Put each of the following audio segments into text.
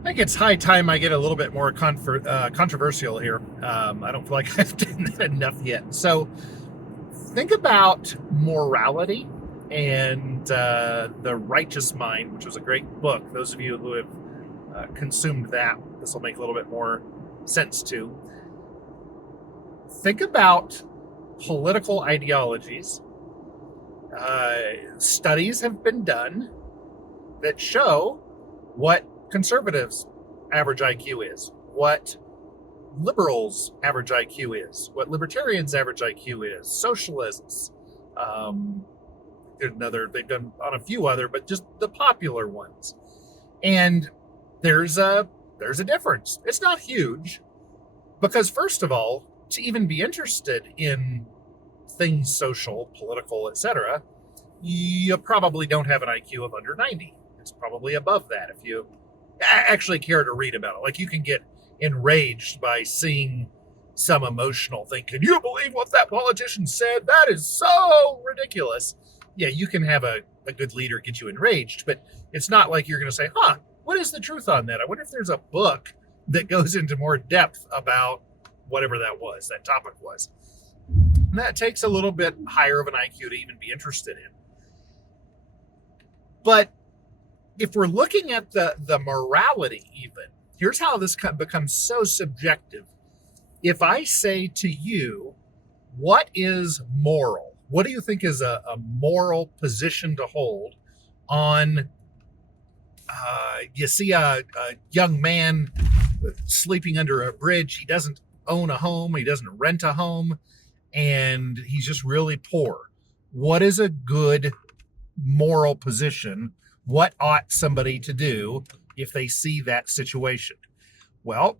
I think it's high time I get a little bit more controversial here. I don't feel like I've done that enough yet. So think about morality and The Righteous Mind, which was a great book. Those of you who have consumed that, this will make a little bit more sense to. Think about political ideologies. Studies have been done that show what conservatives' average IQ is, what liberals' average IQ is, what libertarians' average IQ is, socialists. Um, they've done on a few other, but just the popular ones. And there's a difference. It's not huge because first of all, to even be interested in things social, political, etc., you probably don't have an IQ of under 90. It's probably above that if you actually care to read about it. Like you can get enraged by seeing some emotional thing. Can you believe what that politician said? That is so ridiculous. Yeah, you can have a good leader get you enraged, but it's not like you're going to say, what is the truth on that? I wonder if there's a book that goes into more depth about whatever that topic was. And that takes a little bit higher of an IQ to even be interested in. But if we're looking at the morality even, here's how this becomes so subjective. If I say to you, what is moral? What do you think is a moral position to hold on, you see a young man sleeping under a bridge. He doesn't own a home. He doesn't rent a home. And he's just really poor. What is a good moral position? What ought somebody to do if they see that situation? Well,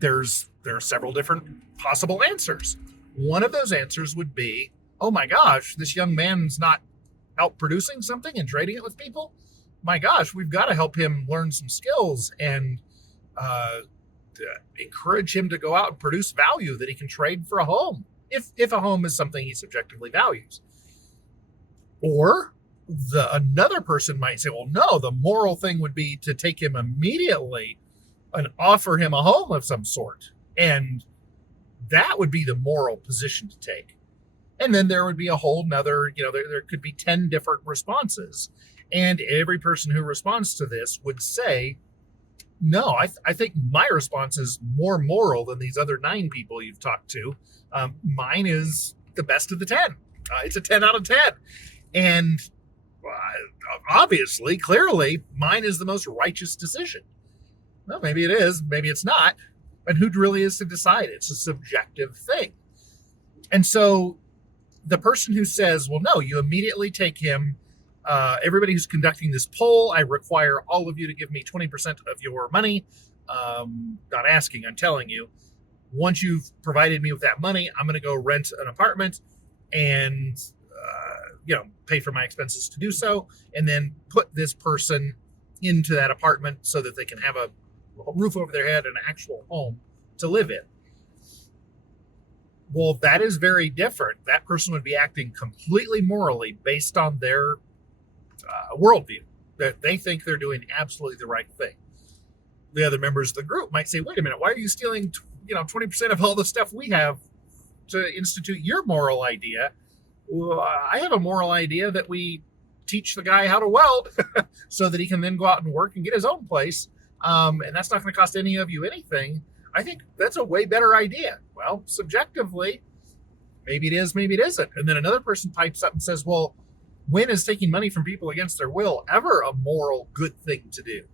there are several different possible answers. One of those answers would be, oh my gosh, this young man's not out producing something and trading it with people. My gosh, we've got to help him learn some skills and encourage him to go out and produce value that he can trade for a home, if a home is something he subjectively values. Or another person might say, well, no, the moral thing would be to take him immediately and offer him a home of some sort. And that would be the moral position to take. And then there would be a whole nother, there could be 10 different responses. And every person who responds to this would say, no, I think my response is more moral than these other 9 people you've talked to. Mine is the best of the 10. It's a 10 out of 10. And obviously, clearly, mine is the most righteous decision. Well, maybe it is, maybe it's not. And who really is to decide? It's a subjective thing. And so the person who says, well, no, you immediately take him. Everybody who's conducting this poll, I require all of you to give me 20% of your money. Not asking, I'm telling you. Once you've provided me with that money, I'm going to go rent an apartment and pay for my expenses to do so, and then put this person into that apartment so that they can have a roof over their head and an actual home to live in. Well, that is very different. That person would be acting completely morally based on their worldview, that they think they're doing absolutely the right thing. The other members of the group might say, wait a minute, why are you stealing 20% of all the stuff we have to institute your moral idea? Well, I have a moral idea that we teach the guy how to weld so that he can then go out and work and get his own place. And that's not going to cost any of you anything. I think that's a way better idea. Well, subjectively, maybe it is, maybe it isn't. And then another person pipes up and says, well, when is taking money from people against their will ever a moral good thing to do?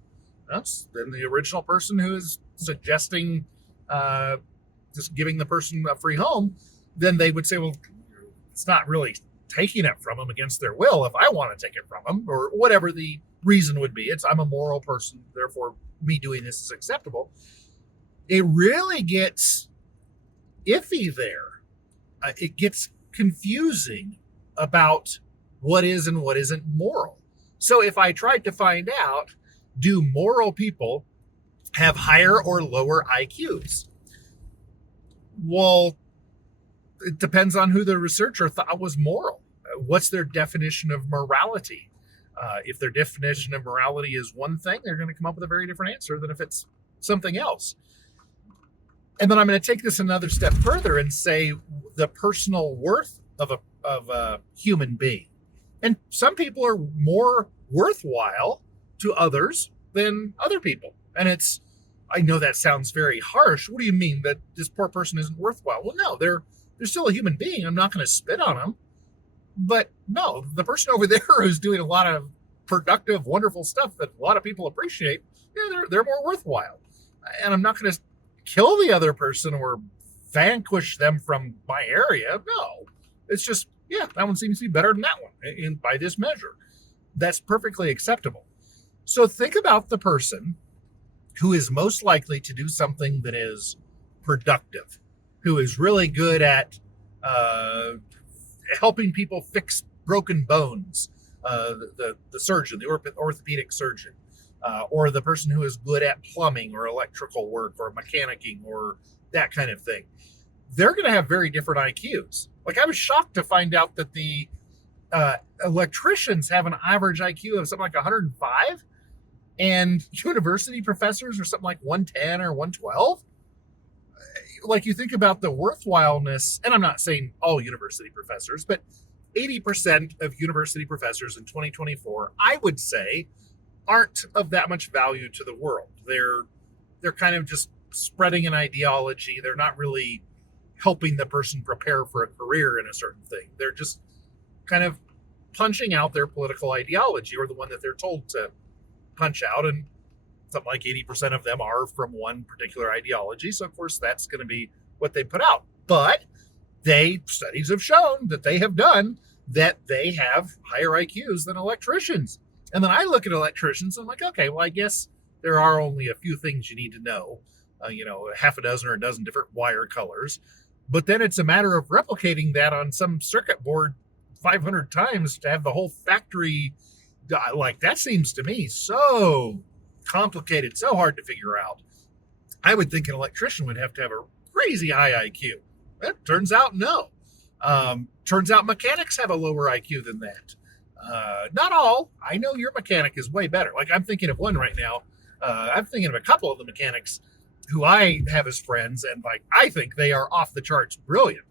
That's then the original person who is suggesting just giving the person a free home. Then they would say, well, it's not really taking it from them against their will if I want to take it from them, or whatever the reason would be. I'm a moral person, therefore me doing this is acceptable. It really gets iffy there. It gets confusing about what is and what isn't moral. So if I tried to find out, do moral people have higher or lower IQs? Well, it depends on who the researcher thought was moral. What's their definition of morality? If their definition of morality is one thing, they're going to come up with a very different answer than if it's something else. And then I'm going to take this another step further and say the personal worth of a human being. And some people are more worthwhile to others than other people. And I know that sounds very harsh. What do you mean that this poor person isn't worthwhile? Well, no, they're still a human being. I'm not going to spit on them. But no, the person over there who's doing a lot of productive, wonderful stuff that a lot of people appreciate, yeah, they're more worthwhile. And I'm not going to kill the other person or vanquish them from my area. No, it's just, yeah, that one seems to be better than that one by this measure. That's perfectly acceptable. So think about the person who is most likely to do something that is productive, who is really good at helping people fix broken bones, the surgeon, the orthopedic surgeon, or the person who is good at plumbing or electrical work or mechanicking or that kind of thing. They're going to have very different IQs. Like, I was shocked to find out that the electricians have an average IQ of something like 105, and university professors are something like 110 or 112. Like, you think about the worthwhileness, and I'm not saying all university professors, but 80% of university professors in 2024, I would say, aren't of that much value to the world. They're kind of just spreading an ideology. They're not really helping the person prepare for a career in a certain thing. They're just kind of punching out their political ideology, or the one that they're told to punch out, and something like 80% of them are from one particular ideology. So of course that's going to be what they put out. But studies have shown that they have done that they have higher IQs than electricians. And then I look at electricians and I'm like, okay, well, I guess there are only a few things you need to know, half a dozen or a dozen different wire colors. But then it's a matter of replicating that on some circuit board 500 times to have the whole factory. Like, that seems to me so complicated, so hard to figure out. I would think an electrician would have to have a crazy high IQ. It turns out no. Turns out mechanics have a lower IQ than that. Not all. I know your mechanic is way better. Like, I'm thinking of one right now. I'm thinking of a couple of the mechanics who I have as friends, and like, I think they are off the charts brilliant.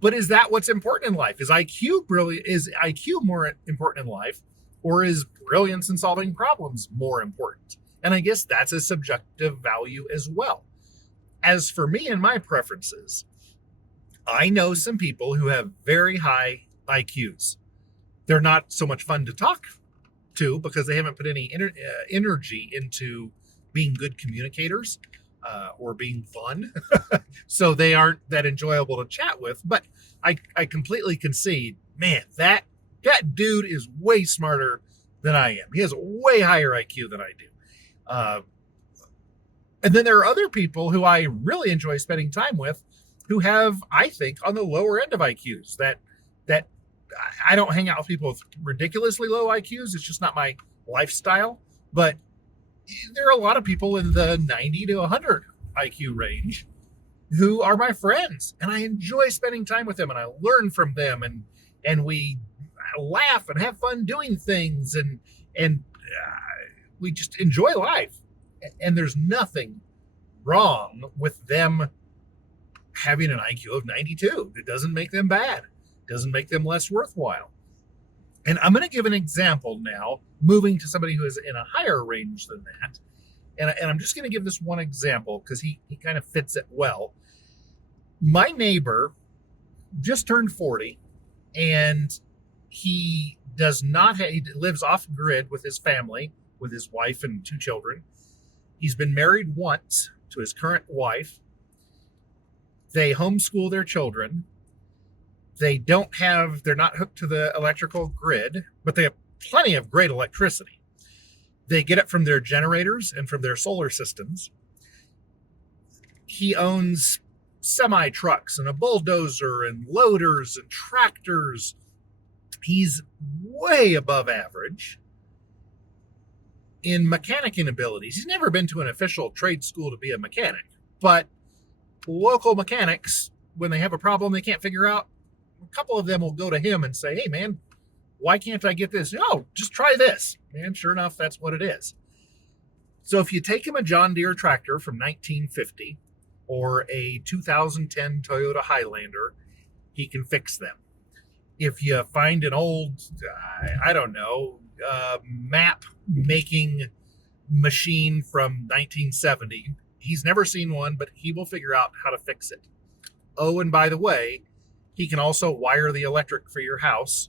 But is that what's important in life? Is IQ brilliant? Is IQ more important in life, or is brilliance in solving problems more important? And I guess that's a subjective value as well. As for me and my preferences, I know some people who have very high IQs. They're not so much fun to talk to because they haven't put any energy into being good communicators or being fun. So they aren't that enjoyable to chat with. But I completely concede, man, that dude is way smarter than I am. He has a way higher IQ than I do. And then there are other people who I really enjoy spending time with who have, I think, on the lower end of IQs. That I don't hang out with people with ridiculously low IQs. It's just not my lifestyle. But there are a lot of people in the 90 to 100 IQ range who are my friends, and I enjoy spending time with them, and I learn from them, and we laugh and have fun doing things, and we just enjoy life. And there's nothing wrong with them having an IQ of 92. It doesn't make them bad. It doesn't make them less worthwhile. And I'm going to give an example now, moving to somebody who is in a higher range than that. And I'm just going to give this one example because he kind of fits it well. My neighbor just turned 40, and he lives off grid with his family, with his wife and 2 children. He's been married once to his current wife. They homeschool their children. They're not hooked to the electrical grid, but they have plenty of great electricity. They get it from their generators and from their solar systems. He owns semi trucks and a bulldozer and loaders and tractors. He's way above average in mechanicking abilities. He's never been to an official trade school to be a mechanic, but local mechanics, when they have a problem they can't figure out, a couple of them will go to him and say, hey man, Why can't I get this? Oh, just try this. And sure enough, that's what it is. So if you take him a John Deere tractor from 1950 or a 2010 Toyota Highlander, he can fix them. If you find an old, I don't know, map making machine from 1970, he's never seen one, but he will figure out how to fix it. Oh, and by the way, he can also wire the electric for your house.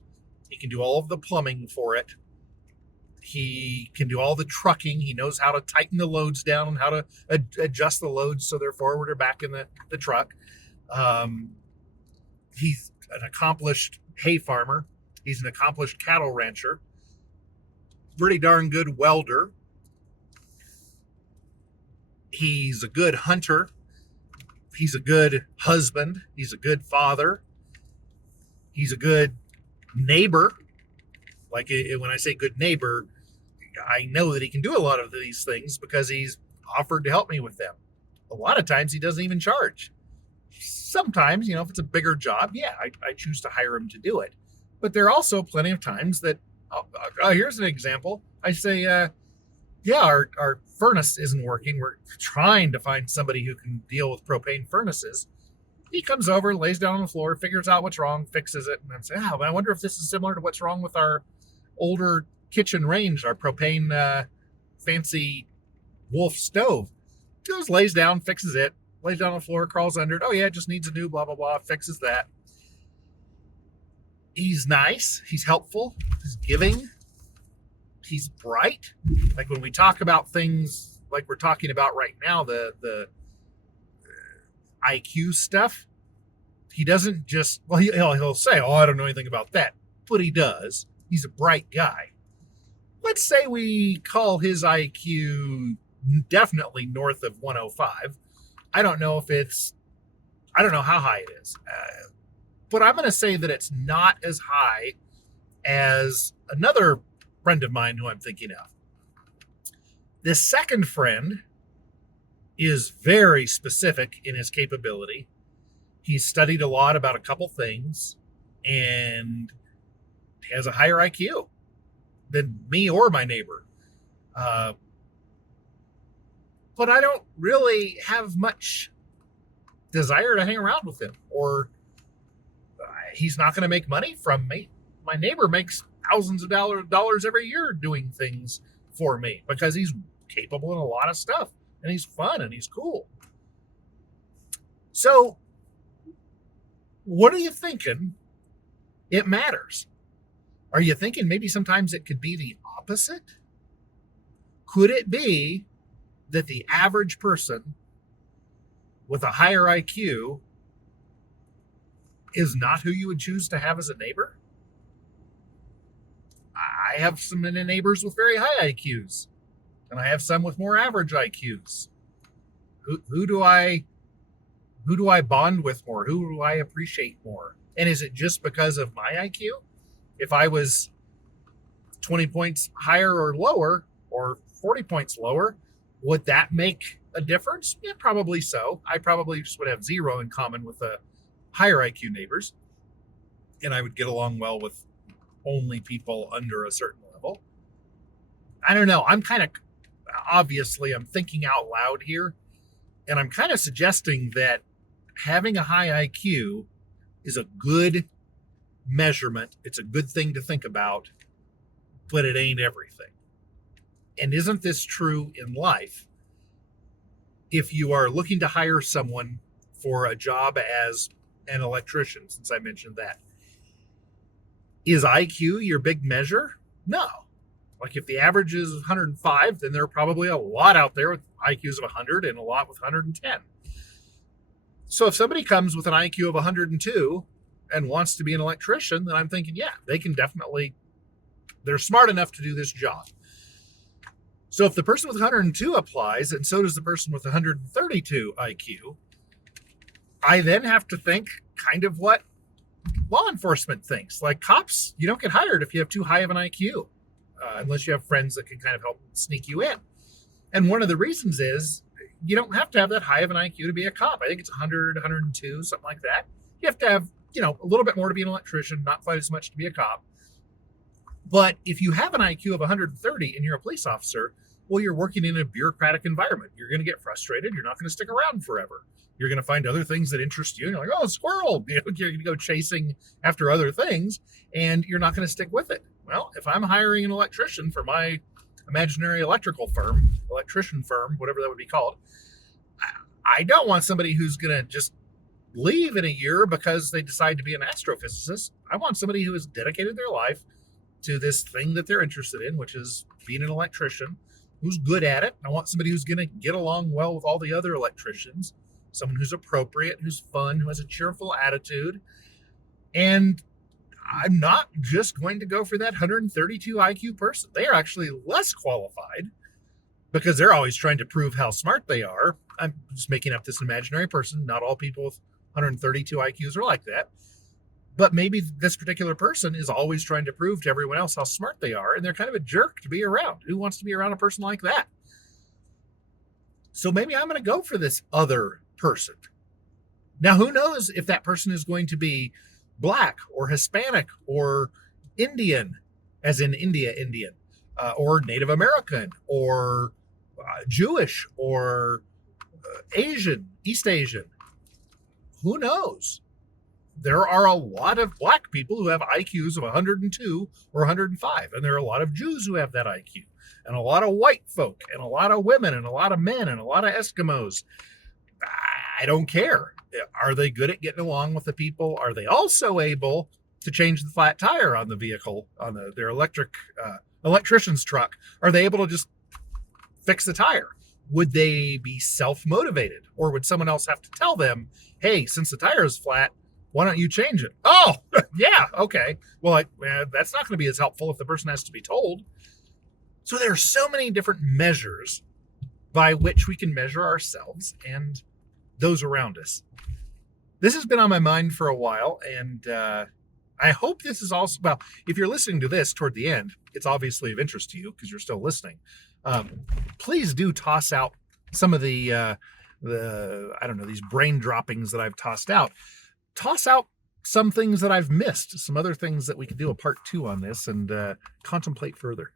He can do all of the plumbing for it. He can do all the trucking. He knows how to tighten the loads down and how to adjust the loads so they're forward or back in the truck. He's an accomplished hay farmer. He's an accomplished cattle rancher. Pretty darn good welder. He's a good hunter. He's a good husband. He's a good father. He's a good neighbor. Like when I say good neighbor, I know that he can do a lot of these things because he's offered to help me with them. A lot of times he doesn't even charge. Sometimes, if it's a bigger job, yeah, I choose to hire him to do it. But there are also plenty of times that, here's an example. I say, yeah, our furnace isn't working. We're trying to find somebody who can deal with propane furnaces. He comes over, lays down on the floor, figures out what's wrong, fixes it, and I'm saying, I wonder if this is similar to what's wrong with our older kitchen range, our propane fancy Wolf stove. Goes, lays down, fixes it, lays down on the floor, crawls under it. Oh yeah, it just needs a new blah, blah, blah, fixes that. He's nice. He's helpful. He's giving. He's bright. Like when we talk about things like we're talking about right now, the IQ stuff, he doesn't just, he'll say, I don't know anything about that, but he does. He's a bright guy. Let's say we call his IQ definitely north of 105. I don't know how high it is, but I'm going to say that it's not as high as another friend of mine who I'm thinking of. This second friend is very specific in his capability. He's studied a lot about a couple things and has a higher IQ than me or my neighbor. But I don't really have much desire to hang around with him, or he's not going to make money from me. My neighbor makes thousands of dollars every year doing things for me because he's capable in a lot of stuff and he's fun and he's cool. So what are you thinking? It matters. Are you thinking maybe sometimes it could be the opposite? Could it be that the average person with a higher IQ is not who you would choose to have as a neighbor? I have some neighbors with very high IQs, and I have some with more average IQs. Who do I bond with more? Who do I appreciate more? And is it just because of my IQ? If I was 20 points higher or lower, or 40 points lower, would that make a difference? Yeah, probably so. I probably just would have zero in common with the higher IQ neighbors, and I would get along well with only people under a certain level. I don't know. I'm thinking out loud here, and I'm kind of suggesting that having a high IQ is a good measurement. It's a good thing to think about, but it ain't everything. And isn't this true in life? If you are looking to hire someone for a job as an electrician, since I mentioned that, is IQ your big measure? No. Like if the average is 105, then there are probably a lot out there with IQs of 100 and a lot with 110. So if somebody comes with an IQ of 102 and wants to be an electrician, then I'm thinking, yeah, they're smart enough to do this job. So if the person with 102 applies, and so does the person with 132 IQ, I then have to think kind of what law enforcement thinks. Like cops, you don't get hired if you have too high of an IQ, unless you have friends that can kind of help sneak you in. And one of the reasons is you don't have to have that high of an IQ to be a cop. I think it's 100, 102, something like that. You have to have, a little bit more to be an electrician, not quite as much to be a cop. But if you have an IQ of 130 and you're a police officer, well, you're working in a bureaucratic environment. You're going to get frustrated. You're not going to stick around forever. You're going to find other things that interest you. And you're like, oh, squirrel. You're going to go chasing after other things, and you're not going to stick with it. Well, if I'm hiring an electrician for my imaginary electrician firm, whatever that would be called, I don't want somebody who's going to just leave in a year because they decide to be an astrophysicist. I want somebody who has dedicated their life to this thing that they're interested in, which is being an electrician, who's good at it. I want somebody who's going to get along well with all the other electricians, someone who's appropriate, who's fun, who has a cheerful attitude. And I'm not just going to go for that 132 IQ person. They are actually less qualified because they're always trying to prove how smart they are. I'm just making up this imaginary person. Not all people with 132 IQs are like that. But maybe this particular person is always trying to prove to everyone else how smart they are, and they're kind of a jerk to be around. Who wants to be around a person like that? So maybe I'm going to go for this other person. Now, who knows if that person is going to be Black or Hispanic or Indian, as in Indian, or Native American or Jewish or Asian, East Asian. Who knows? There are a lot of Black people who have IQs of 102 or 105, and there are a lot of Jews who have that IQ, and a lot of white folk, and a lot of women, and a lot of men, and a lot of Eskimos. I don't care. Are they good at getting along with the people? Are they also able to change the flat tire on the vehicle, on their electrician's truck? Are they able to just fix the tire? Would they be self-motivated, or would someone else have to tell them, hey, since the tire is flat, why don't you change it? Oh, yeah, okay. Well, that's not going to be as helpful if the person has to be told. So there are so many different measures by which we can measure ourselves and those around us. This has been on my mind for a while, and I hope this is also, well, if you're listening to this toward the end, it's obviously of interest to you because you're still listening. Please do toss out some of the I don't know, these brain droppings that I've tossed out. Toss out some things that I've missed, some other things that we could do a part 2 on this and contemplate further.